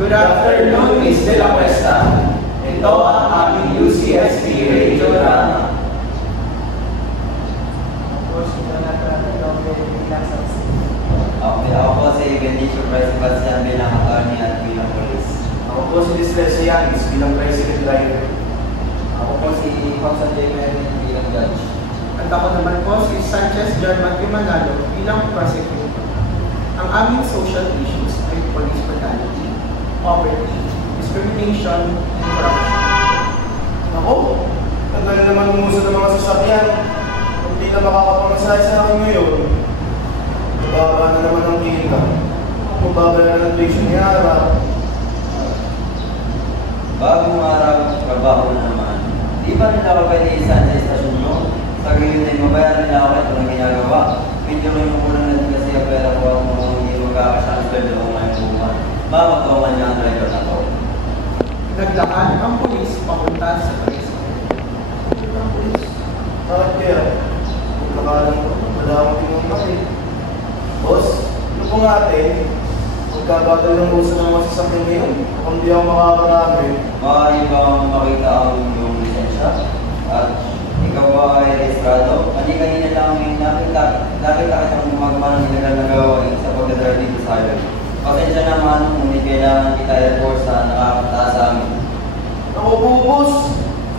Good afternoon, Miss De La Cuesta. Ito ang aming UCSB Radio Drama. Okay, ako po si Benicio Bryce Sebastian bilang attorney at bilang polis. Ako po si Distress Yanis bilang President Driver. Ako po si Jose J. Merlin bilang judge. At ako naman po si Sanchez John Matthew Manalo bilang prosecutor. Ang aming social issues ay police brutality, poverty, discrimination, and corruption. Ako, tagal naman umusad ng mga sasakyan. Hindi na makakapamasahe sa akin ngayon. Mababa na naman ang kita. Mababayaran ng tuition ni Ara. Bagong araw, trabaho na naman. Di ba nila ako pwede isan sa istasyon nyo? Sa gayon ay mabayaran nila ako ito na ginagawa. Medyo may makulang na din kasi ang pera ko ang mga hindi magkakasyang sweldo ko ngayon buwan. Mamagawan niya ang driver na to. Naglakad ang pulis papunta sa tricycle. Ang pulis. Bakit kaya? Kung nakalang ko, wala akong tinumpak eh. Boss, ano po nga atin? Magkabagal ng uso ng mga sasakyan ngayon. Kung di ako makakarami. Maaari bang makita ang iyong lisensya? At ikaw ba ay rehistrado? Kanina lang may nakita kitang gumagawa ng illegal na gawain sa pagdadrive dito sa highway. Pasensya naman kung may kailangan kita i-report sa nakakataas sa amin. Ako po, boss.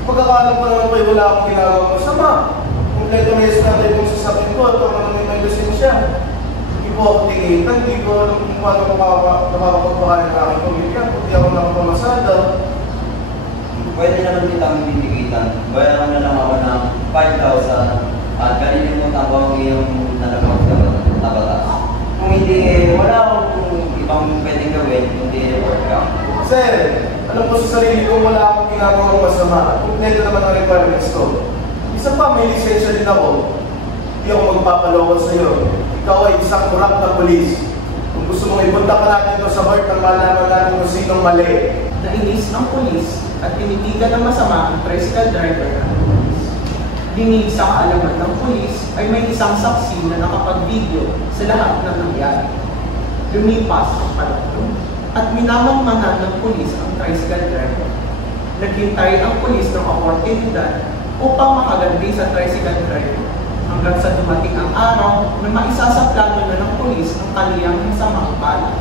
Pagkakalang pa naman pa'y wala akong ginagawa masama. Kompleto na rehistrado itong sasakyan ko at ako naman may lisensya. Hindi po ako tingitan, hindi ko alam kung paano nakakapagpakain ng aking pamilya. Kung di ako nakapamasada. Pwede naman kitang binigitan. Bayaran na lang ako ng 5,000 at kalilimutan ko ang iyong nalabag na batas. Kung hindi, wala akong ibang pwedeng gawin, kundi report ka. Sir, alam ko sa sarili ko wala akong ginagawang masama at kompleto naman ang requirements ko. Isa pa, may lisensya din ako. Hindi ako magpapalawal sa iyo. Ikaw ay isang kurap na polis. Kung gusto mong ipunta pa natin ito sa court nang malaman natin kung sinong mali. Nainis ng pulis at tinitigan ng masama ang tricycle driver ng pulis. Dinig sa kaalaman ng pulis ay may isang saksi na nakapag-video sa lahat ng nangyari. Lumipas ang panahon at minamangmanan ng pulis ang tricycle driver. Naghintay ang pulis ng oportunidad upang makaganti sa tricycle driver hanggang sa dumating ang araw na maisasaplano na ng pulis ang kaniyang masamang bala.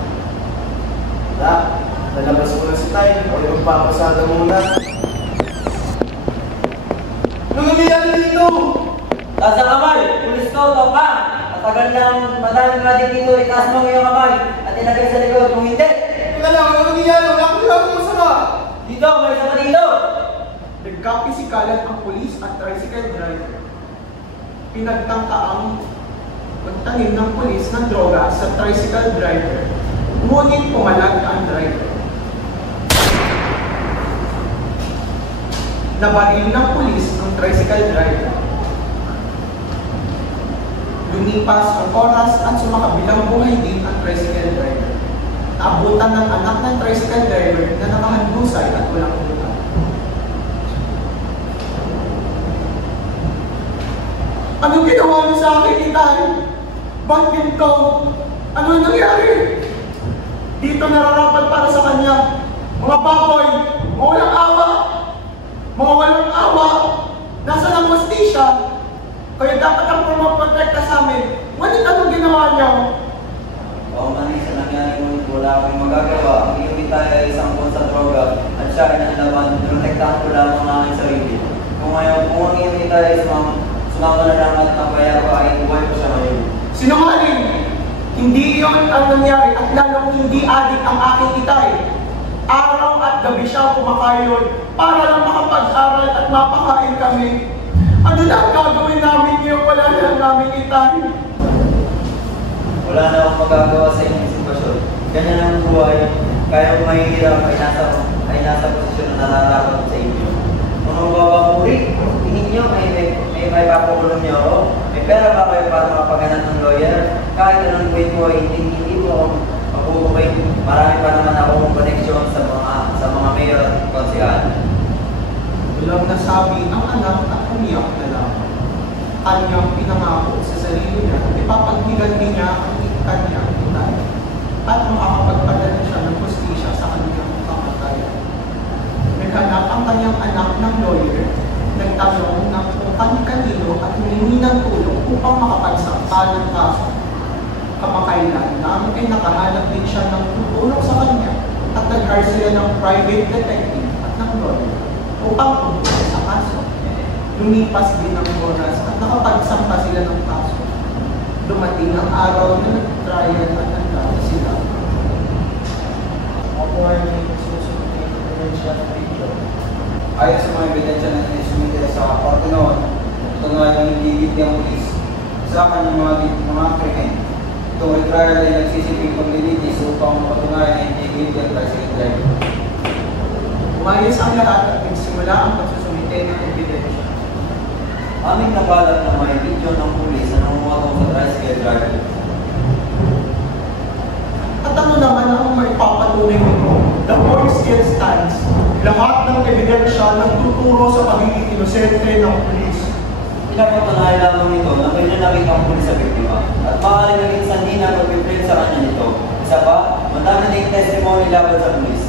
Lalabas mo na si Tay, o magpapasada muna. Ano nangyayari dito? Taas ang kamay! Pulis ko, ito ka! Matagal ng madaming radik dito, itaas mo ang iyong kamay at ilagay sa likod kung hindi. Teka lang, ano nangyayari? Wala akong ginagawang masama. Dito, may isa pa dito! Nagkapisikalan ang pulis at tricycle driver. Pinagtangkaang pagtanim ng pulis ng droga sa tricycle driver. Ngunit pumalag ang driver. Nabaril ng pulis ang tricycle driver. Lumipas ang oras at sumakabilang buhay din ang tricycle driver. Abutan ng anak ng tricycle driver na nakahandusay at walang buhay. Anong ginawa niyo sa akin, Itay? Bakit ikaw? Ano nangyari? Dito nararapat para sa kanya. Mga baboy, mga walang awa. Mga walang awa. Nasa ng hostisya. Kaya dapat ang pumaprotekta sa amin. Ngunit anong ginawa niyo? Oo man, isa nangyari ngunit wala akong magagawa. Ang iyong Itay ay isang buwan sa droga at siya ay nanlaban. Protektahan ko lamang ang aking sarili. Kung ang iyong Itay ay sumama na lang at napaya ko ay buhay ko siya ngayon. Sinungaling! Hindi yon ang nangyari at lalong hindi adik ang aking Itay. Araw at gabi siya kumakayon para lang makapag-aral at mapakain kami. Ano na ang gagawin namin ngayon? Wala na lang namin Itay. Wala na akong magagawa sa inyong sitwasyon. Ganyan ang buhay. Kaya kung mahihirap ay nasa posisyon na nararakot sa inyo. Mga babapuri, tingin nyo may papakulong nyo ako. May pera ba kayo para mapaganan ng lawyer? Kahit anong way po, hindi mo magbubukin. Marami pa naman akong koneksyon sa mga mayor at konsehal. Walang nasabi ang anak at umiyak na lang. Kanyang pinangako sa sarili niya at ipapaghiganti niya ang kanyang Itay at makakapagpadala siya ng hustisya sa kanyang Naghanap ang kanyang anak ng lawyer, nagtanong ng kung kanino at humingi ng tulong upang makapagsampa ng kaso. Kamakailan lang ay nakahanap din siya ng tutulong sa kanya at nag-hire sila ng private detective at ng lawyer upang tumulong sa kaso. Lumipas din ang oras at nakapagsampa sila ng kaso. Dumating ang araw na nag-trial at nagkata sila. Ako ay may susunod na ebidensya ng video. Ayon sa mga ebidensya na inisumite sa korte noon, tunay ng hindi guilty ang pulis sa kanyang mga krimen. Itong retrial ay nagsisilbing paglilitis upang mapatunayan na hindi guilty ang tricycle driver. Umayos ang lahat at nagsimula ang pagsusumite ng ebidensya. Aming nabalat na may video ng pulis na nangungatong sa tricycle driver. At ano naman ang may papatunay nito? The point still stands. Lahat ng ebidensya nagtuturo sa pagiging inosente ng pulis. Pinapatunayan lamang nito na may nanakit ang pulis sa biktima at maaaring naging sanhi na pag-print sa kanya nito. Isa pa, madami ding testimony laban sa pulis.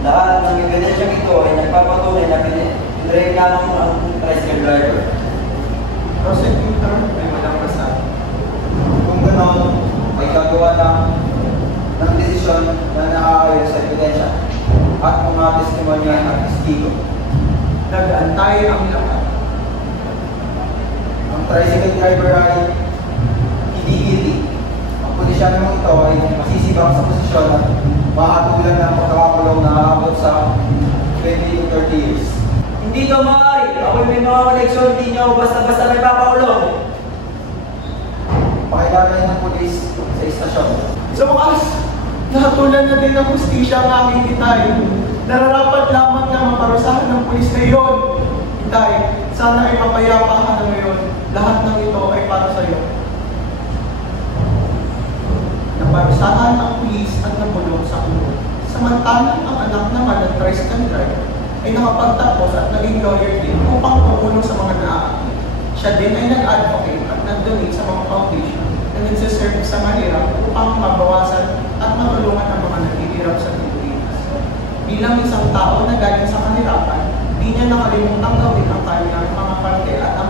Lahat ng ebidensya ito ay nagpapatunay na pinreklamo ang tricycle driver. Prosecutor, may walang masabi. Kung ganoon, ay gagawa ng desisyon na nakaayon sa ebidensya at mga testimonyo at testigo. Nag-antay ang lahat. Ang tricycle driver ay hindi guilty. Ang pulisya naman ito ay masisibak sa posisyon at mahatulan ng pagkakakulong na aabot sa 20 to 30 years. Hindi ito maaari. Ako'y may mga koneksyon, hindi niyo basta-basta may papaulong. Pakilala ng pulis sa istasyon. Sa wakas, nahatulan na din ng hustisya ang aming itay. Nararapat lamang na maparusahan ng pulis na iyon. Itay, sana ay mapayapa ka na ngayon. Lahat ng ito ay para sa iyo. Naparusahan ang pulis at nabulong sa ulo. Samantalang ang anak naman ng tricycle driver ay nakapagtapos at naging lawyer din upang tumulong sa mga naaakit. Siya din ay nag-advocate at nag-donate sa mga foundation na nagsiserve sa mahirap upang mabawasan at matulungan ang mga naghihirap sa Pilipinas. Bilang isang tao na galing sa kahirapan, di niya nakalimutang gawin ang kanyang mga parte at ang